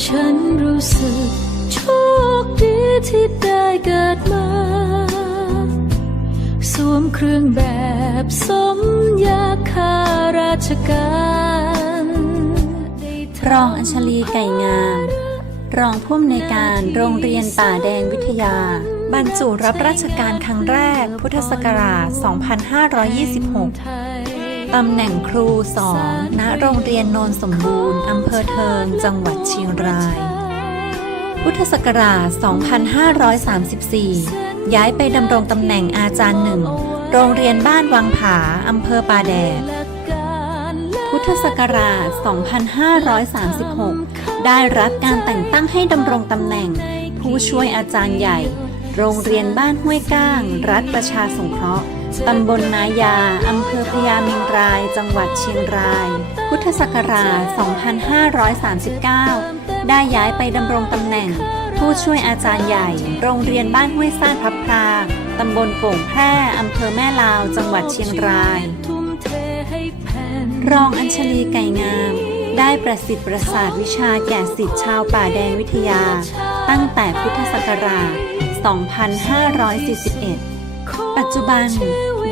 ฉันรู้สึกโชคดีที่ได้เกิดมา สวมเครื่องแบบสมยาข้าราชการรองอัญชลีไก่งาม รองผู้อำนวยการโรงเรียนป่าแดงวิทยา บรรจุรับราชการครั้งแรกพุทธศักราช 2526 ตำแหน่งครูสอนณโรงเรียนโนนสมบูรณ์ อำเภอเทิง จังหวัดเชียงราย พุทธศักราช 2534 ย้ายไปดำรงตำแหน่งอาจารย์หนึ่ง โรงเรียนบ้านวังผา อำเภอป่าแดด พุทธศักราช 2536 ได้รับการแต่งตั้งให้ดำรงตำแหน่ง ผู้ช่วยอาจารย์ใหญ่ โรงเรียนบ้านห้วยก้าง รัฐประชาสงเคราะห์ ตำบลนายา อำเภอพญาเมงราย จังหวัดเชียงราย พุทธศักราช 2539 ได้ย้ายไปดำรงตำแหน่ง ผู้ช่วยอาจารย์ใหญ่ โรงเรียนบ้านห้วยซ่านพับพลาตำบลโป่งแพร่ อำเภอแม่ลาว จังหวัดเชียงราย รองอัญชลีไก่งาม ได้ประสิทธิ์ประสาทวิชาแก่สิทธิ์ชาวป่าแดงวิทยา ตั้งแต่พุทธศักราช 2541 ปัจจุบัน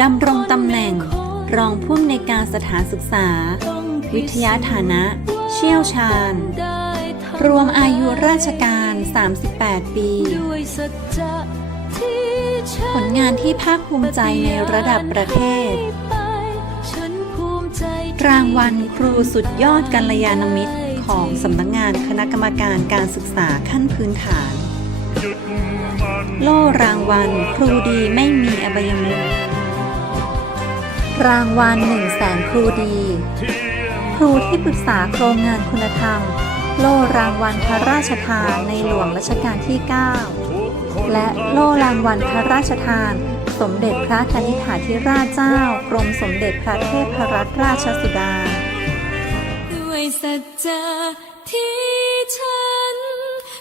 ดำรงตำแหน่ง รองผู้อำนวยการสถานศึกษา วิทยาฐานะ เชี่ยวชาญ รวมอายุราชการ 38 ปี ผลงานที่ภาคภูมิใจในระดับประเทศ รางวัลครูสุดยอดกัลยาณมิตรของสำนักงานคณะกรรมการการศึกษาขั้นพื้นฐาน โล่รางวัล ครูดีไม่มีอบายมุขรางวัลหนึ่งแสนครูดี ครูที่ปรึกษาโครงงานคุณธรรม โล่รางวัลพระราชทานในหลวงรัชกาลที่ 9 และโล่รางวัลพระราชทาน สมเด็จพระกนิษฐาธิราชเจ้ากรมสมเด็จพระเทพรัตนราชสุดา ด้วยสัจจะที่ฉัน